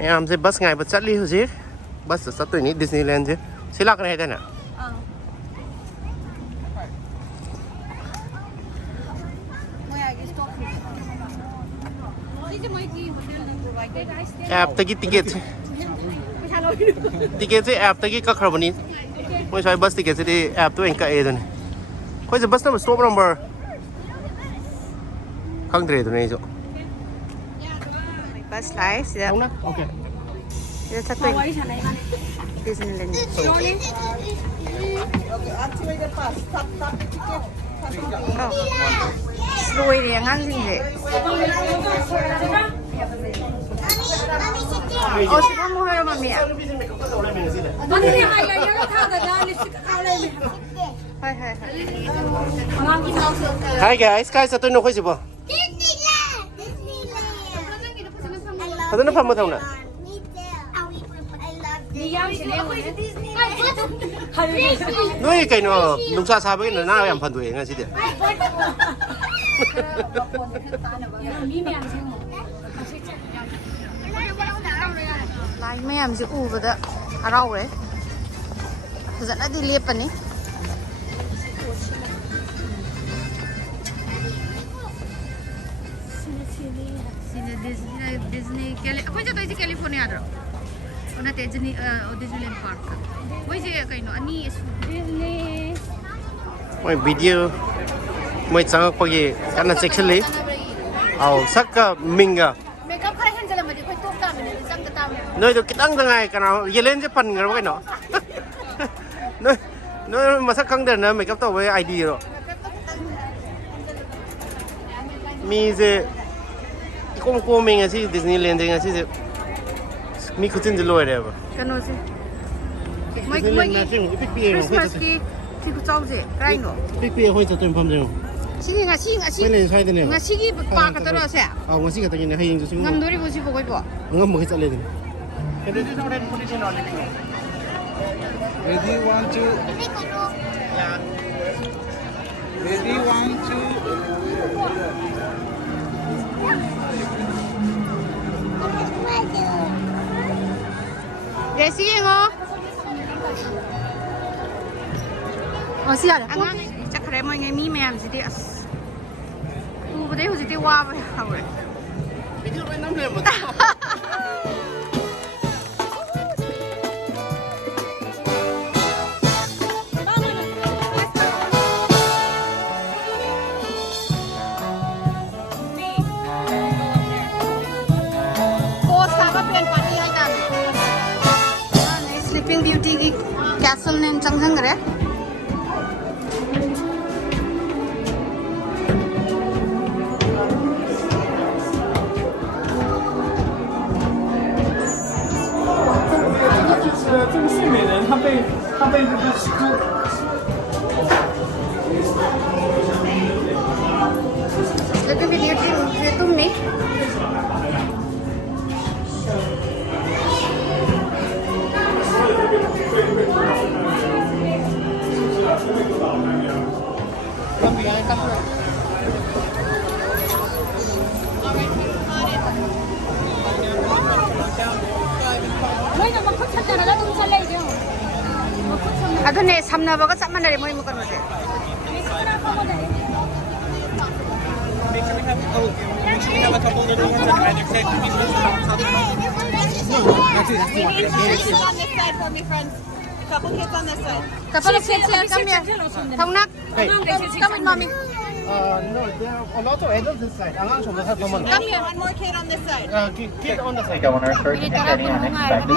em sẽ bus ngày bus chặt đi gì bus sẽ tới ní Disneyland chứ xí lạc này đây nè app tagi ticket ticket से app tagi का खबर नहीं मैं शायद bus ticket से đi app तो इनका ए तो नहीं कोई से bus number stop number không thể tụi này rồi bus lái sẽ ok sẽ thật tuyệt Disneyland rồi thì ăn gì vậy 어, 시간 뭐해요, 맘이야? Hi guys, guys, tôi nói gì vậy? Tôi nói gì vậy? Nói cái nó nông sản sao vậy? Nó nào em phân tuổi ngay gì đấy? Lai mayamse ubada haraure fazana di lepani Disney koi ja toisi California ro ona te Disneyland Park koi je kaino ani Disney moi video moi chang ko ye kana section le au sakka minga makeup khai han jala mari koi tok ta mene jang ta tam nơi tôi kitang tangai kana ye len je pan ngar cái nó nơi mà sắc khăng đền nữa makeup tao với ID rồi mi je con cô mình là gì Disneyland là gì mi cứ tin rồi đấy à cái nó gì mấy Disneyland cái Christmas ki thì cứ trâu gì cái nó big big hơi cho tôi phẩm rồi 시기 ngasi cái này sai thế này nga 시기 ba ka taro sa ngasi cái này hay dùng chung ngam dori bo si bo koi bo ngam mới chạy lên Ready, 1, 2. Ready, 1, 2. để xí ngô xí à anh chắc khare mọi ngày mi mèm gì đi u bữa đấy hồi gì đi qua vậy hả vậy video này năm lên một Sleeping Beauty की castle ने चंगजंग रे这个睡美人，她被这个Sleeping Beauty ये तुम नहीं 아더네 삼나바가 쌈만다리 뭐 먹는 거지? Make sure we have a couple little ones on the magic side. On this side for me, friends. Couple kids on this side. Couple of kids here, come here. Thongnak, come with mommy. No, there are a lot of adults inside. Angan chồng nó Come here. One more kid on this side. Kid on the side. Governor, first and heading on expected.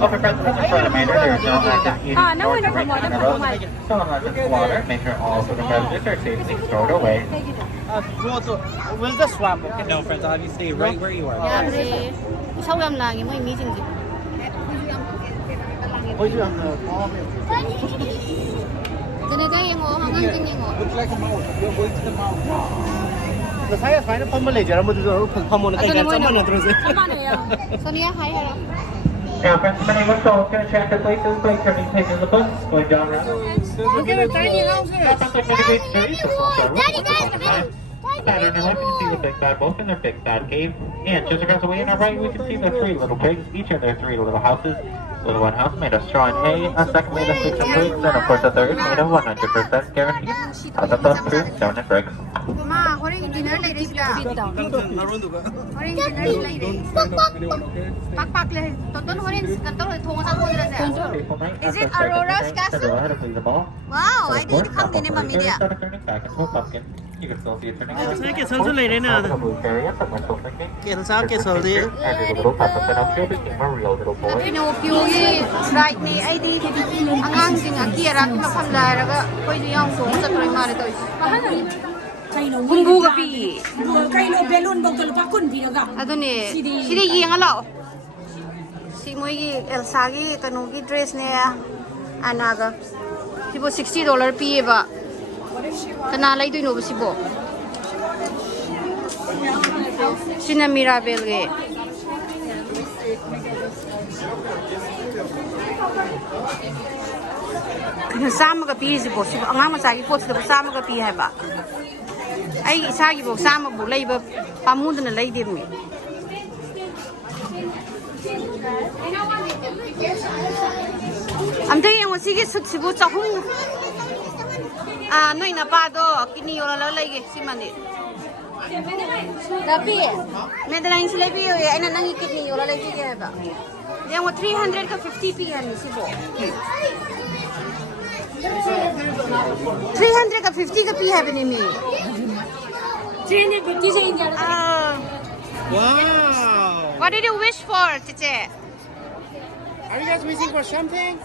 Over Presidential for the Mayor, there is no active eating or drinking on the road. Still unless water, make sure all food and beverages are safely stored away. We'll just swap. Okay? No, friends, I'll have you stay right where you are. 야, 우리 서울함 랑이 뭐 미팅지. Cái này ngô, không ăn cái ngô. Looks like a mouth. You're going to the mouth. Saya final pembeli jalan itu pemon kayak zaman itu terus. Sonia, hi, hello. Now, friends, many of us are going to check the places by turning pages of the bus, going down round. Look at the tiny house here. Daddy, guys, come in. bad on your left, you can see the big bad wolf in their big bad cave. And just across the way on our right, we can see the 3 little pigs, each in their 3 little houses. Little one house made of straw and hay, a second made of sticks and twigs, and of course a third made of 100% guaranteed. Out of those 2 stone and bricks. Ma, horing dinner lady sila. Horing dinner lady. Pak le. Tonton horing kantor thong sa ko dira sa. Is it Aurora's castle? Wow, I didn't come in mummy dia. You can still see it turning It's like a social lady now. Kelsa ke soldi. And your little Papa Pinocchio became a real little boy. Pinocchio gi right ni ai di angang sing akira ki mafam la ra ga koi ni yang song sa troi mare toi. Kumbu ga pi. Kai lo belun bang kalau pakun pi ga. Ado ni sidi gi ang lao. Si moi gi Elsa gi kanu gi dress ne anaga. Sibo $60 pi ba. Kana lai doi no sibo. Sina Mirabel ge. Sama ka pi sibo sibo angang masa gi pot sibo sama ka pi hai ba. Ai isa gi bo sama bu lai ba pamud na lai dim mi. Am dai yang wasi gi sut sibo chahung. Noi na pa do kini yola la lai ge simani. Tapi Madeline sila pi yo ai na nang kini yola lai ge ba. Yang 300 ka 50 pi han sibo. 300 ka 50 ka pi hai bani mi. 350 sa India. Wow. What did you wish for, Chiche? Are you guys wishing for something?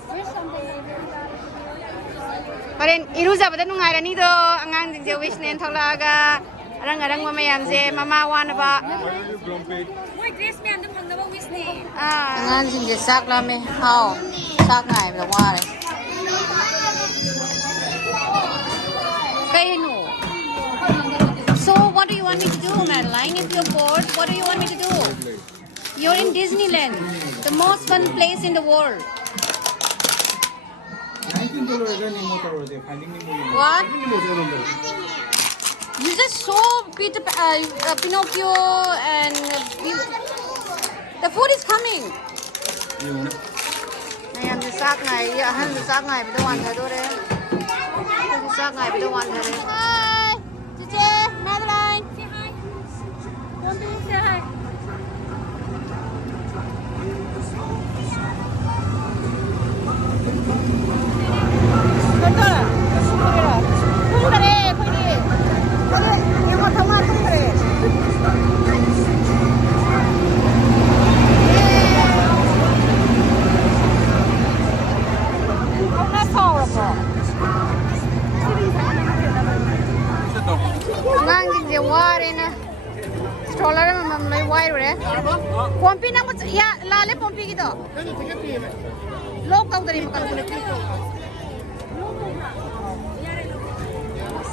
Parin iruja bada nungai rani do angang jing je wish nen tholaga arang mamayam je mama wan ba. Moi Grace me and the phang na wish ni. Angang jing je sak la me hao sak ngai ba wa re. Kainu. So what do you want me to do, Madeline? If you're bored, what do you want me to do? You're in Disneyland, the most fun place in the world. What? You just saw Pinocchio and the food is coming. Ayan, sak ngai, han sak ngai ba wan tha do re. Sak ngai ba wan tha re. Hi, Chiche, Madeline. Say hi. Don't be say hi. Pompi na mo ya lale pompi gitu. Lok tau dari makan kulit itu.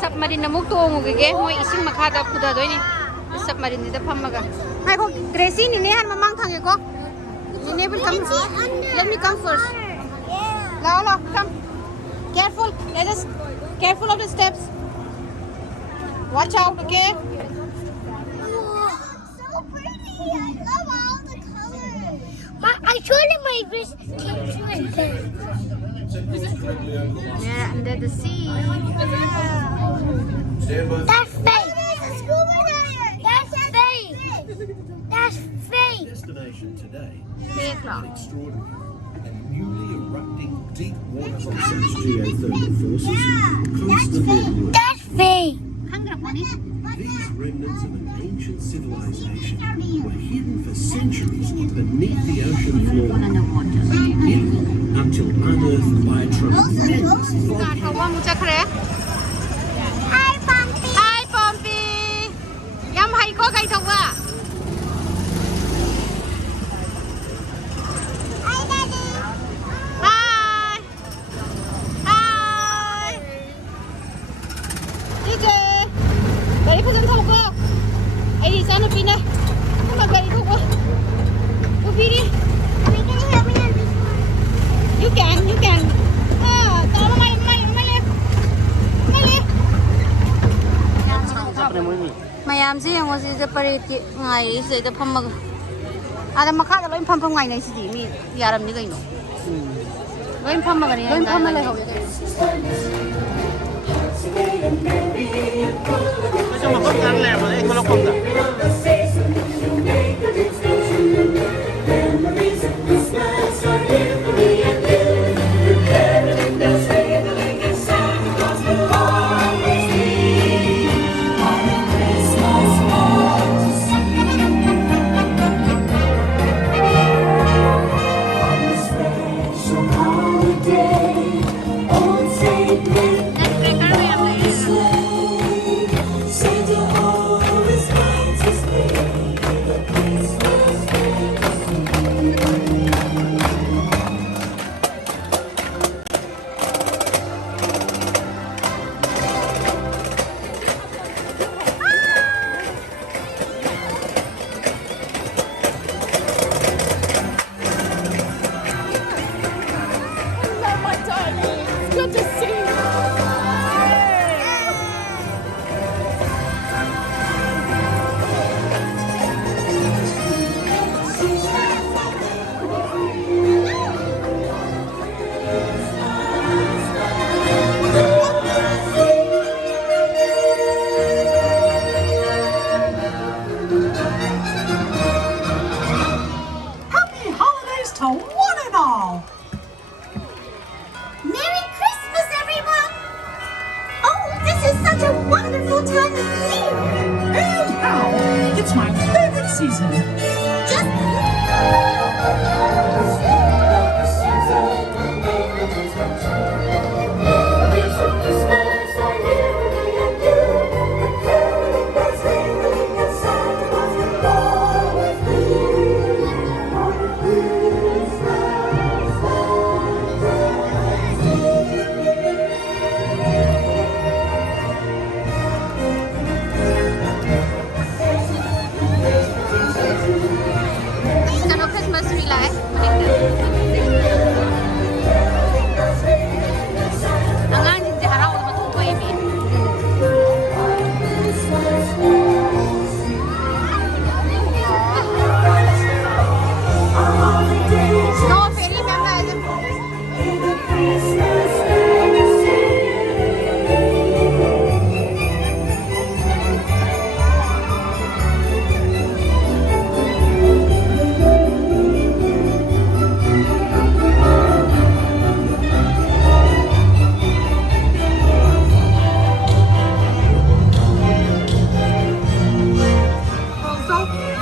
Submarine na mukto mo gige mo ising makada kuda do ni. Submarine ni da phammaga. Hai ko Gracie ni ne han mamang thange ko. Ni will come. Let me come first. Lao come. Careful. Let us careful of the steps. Watch out, okay? I told him my wrist Yeah, under the sea. That's fake. That's fake. That's fake. Destination today. Fake lang. Extraordinary. And newly erupting deep water concepts geothermal forces constantly at work. That's fake. These remnants of an ancient civilization were hidden for centuries beneath the ocean floor. Yet, until unearthed by a tremendous volcano. Kawan mucha kre. Hi, Pumpy. Hi, Pompi. Yam hai ko kai thwa. Hi, Daddy. Hi. Hi. DJ. Dari pun thau ko. Ai di sana pina. Kuma gari ko. Ko piri. ꯃꯌꯥꯝꯁꯦ ꯌꯦꯡꯉꯣ ꯁꯤꯗ ꯄꯔꯦꯠꯀꯤ ꯉꯥꯏꯔꯤ ꯁꯤꯗꯩꯗ ꯐꯝꯃꯒ ꯑꯥꯗ ꯃꯈꯥꯗ ꯂꯣꯏ ꯐꯝ ꯉꯥꯏꯅꯩꯁꯤꯗꯤ ꯃꯤ ꯌꯥꯔꯝꯅꯤ ꯀꯩꯅꯣ lối phong mà cái này lối phong mà lại hậu vậy nói chung là không ăn lèm mà đấy không không cả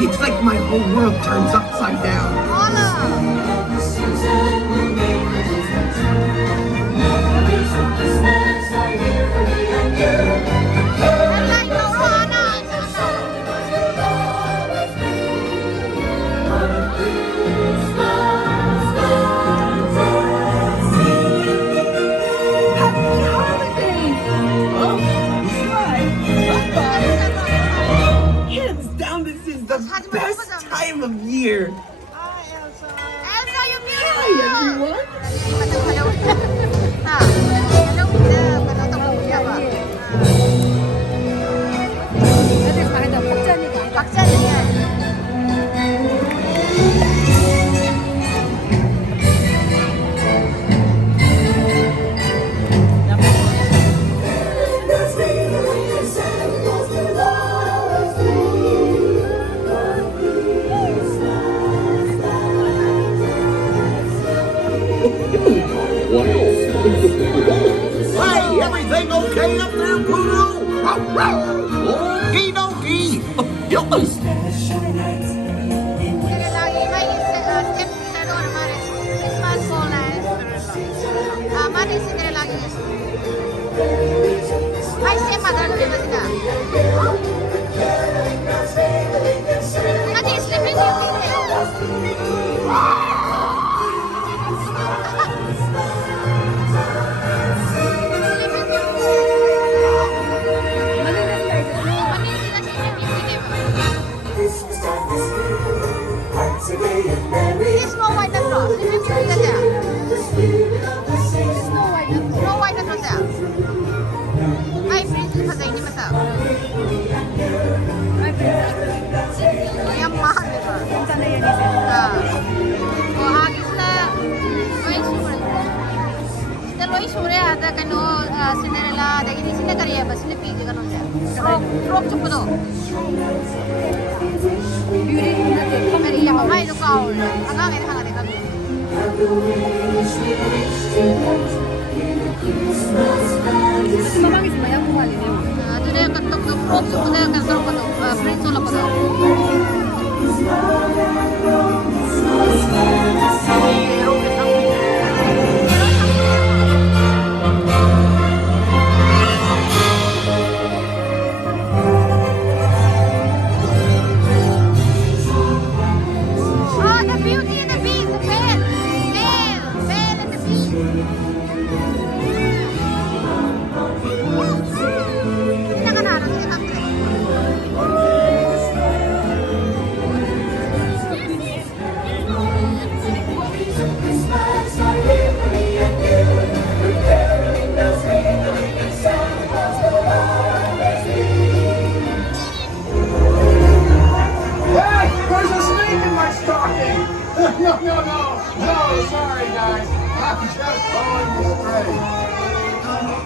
It's like my whole world turns upside down. Best time of year. Hi, Elsa. Elsa, you're here. Hi, everyone. Hello. Hello. Hey, everything okay up there, Pluto? Okie dokie. Yes. Snow White na to. Snow White na to siya. Ay, princess pa sa inyo masa. Ay, sure ada kano Cinderella dagi ni sila kariya ba sila pigi kano siya frog chupo do beauty na te kariya ba mai do kaul anga ngai hanga de kami mamang is maya ko hali ne adu de katok do frog chupo de katok ko do prince ola ko do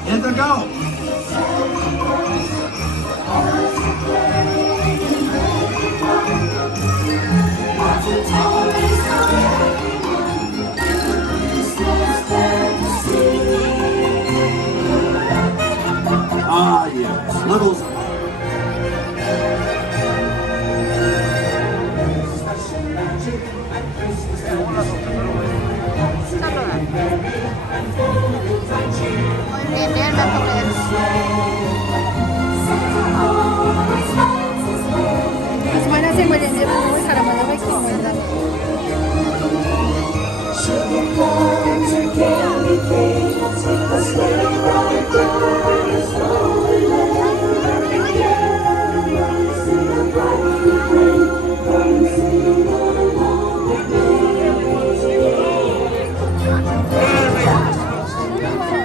In the go. Ah, yes. Littles.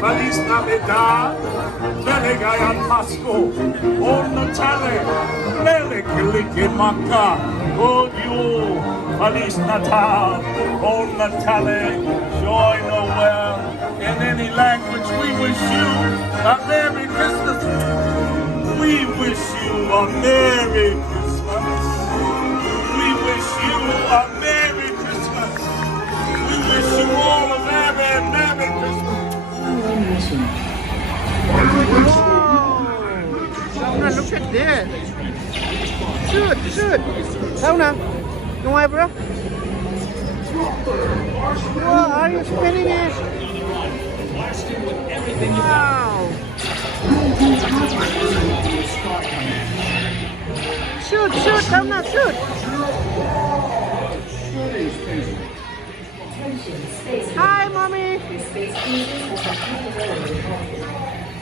Feliz Navidad, Belegayan Pasko, On Natale, Lelekiliki Maka, Good Yule, Feliz Natal, On Natale, Joy Noel. In any language, we wish you a Merry Christmas. We wish you a Merry Christmas. We wish you a Merry Christmas. We wish you all a Merry, Merry Christmas. Sauna, look at that. Shoot. Sauna, no way, bro. Wow, are you spinning it? Wow. Shoot, Sauna, shoot. Hi, mommy.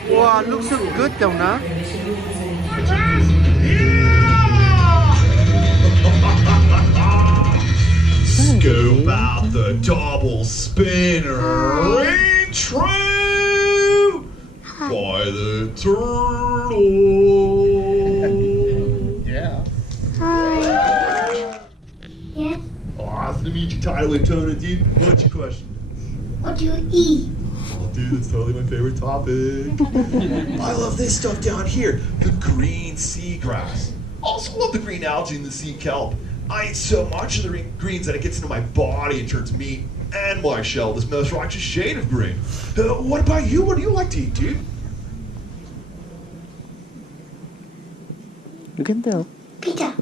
Wow, looks so good, Sauna. Scoop out the double spinner. Intro by the turtle. Yeah. Hi. Yes. Awesome to meet you, Tidal Wave Tona, dude. What's your question? What do you eat? Oh, dude, that's totally my favorite topic. I love this stuff down here, the green seagrass. Also love the green algae and the sea kelp. I eat so much of the greens that it gets into my body and turns me and my shell this most righteous shade of green. What about you? What do you like to eat, dude? You can tell. Pizza.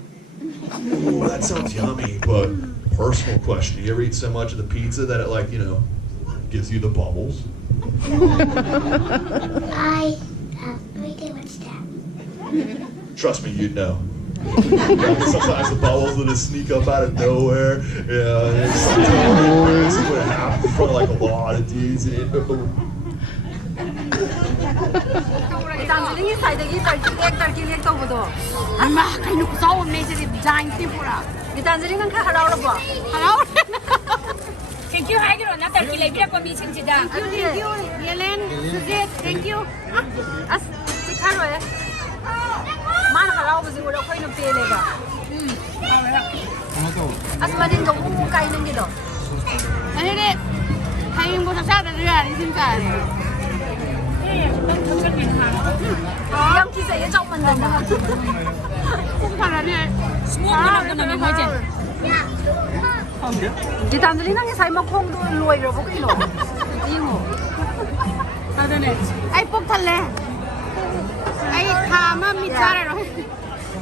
Ooh, that sounds yummy, but personal question. You ever eat so much of the pizza that it, like, gives you the bubbles? Wait, what's that? Trust me, you'd know. Sometimes the bubbles will just sneak up out of nowhere. Yeah, it's sometimes embarrassing when it happens in front of like a lot of dudes. Tanzania side gi tarki to bodo amma kainu saw me se giant pura ni Tanzania kan kha harau ba harau thank you hai giro na tarki le bira ko mi chin chida thank you Yelen Suzette thank you as sikharo hai man harau ba zi ro khoi no pele ba as manin go mu kai nang gi do ani de hai mo sa sa da ri sin sa 영 기세에 좀 만든다. 폭발하네. 기타들이 nange sai ma khong do loi ro bo ki no yingo adane ai pok thale ai tha ma mi cha ro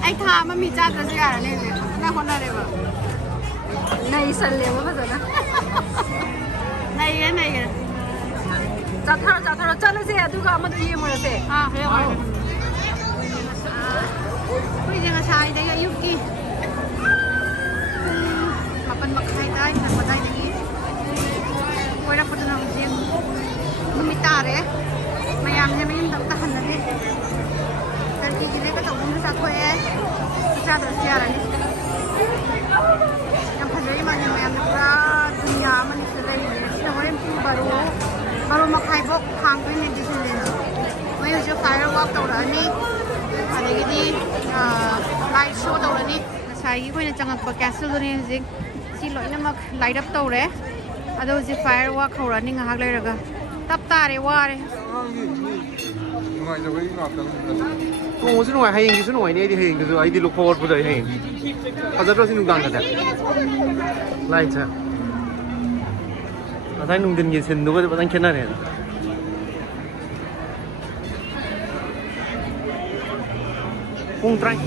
ai tha ma mi cha da ja ne na hona re ba nai sal le ba da na nai ye cha thara chala se adu ga ma ye mo se ha he ho koi jang sai da yuki mapan makai dai san makai dai koi ra putna jing numitare mayam ne min dam tahan na ni tarki gile ka tawun sa ko e cha da sia ra ni yam phajai ma ni mayam pura dunya man se lai ni sawrem pu baru makai bok khang ko ni Disneyland mai jo firework taw ra ni adegi light show taw ra ni sai ko ni changak pa castle ni jing si loinamak light up tawre ado ji firework khawrani ngahak leiraga tap tare ware ngai jawai ngaptang 또 수능 하행기 수능 아니야 이디 하행 그래서 아이디 로커 보다 하행 하자로 수능 당가자 라이트 아다이 놈든 게 센도가 바단 캐나네 뽕트라이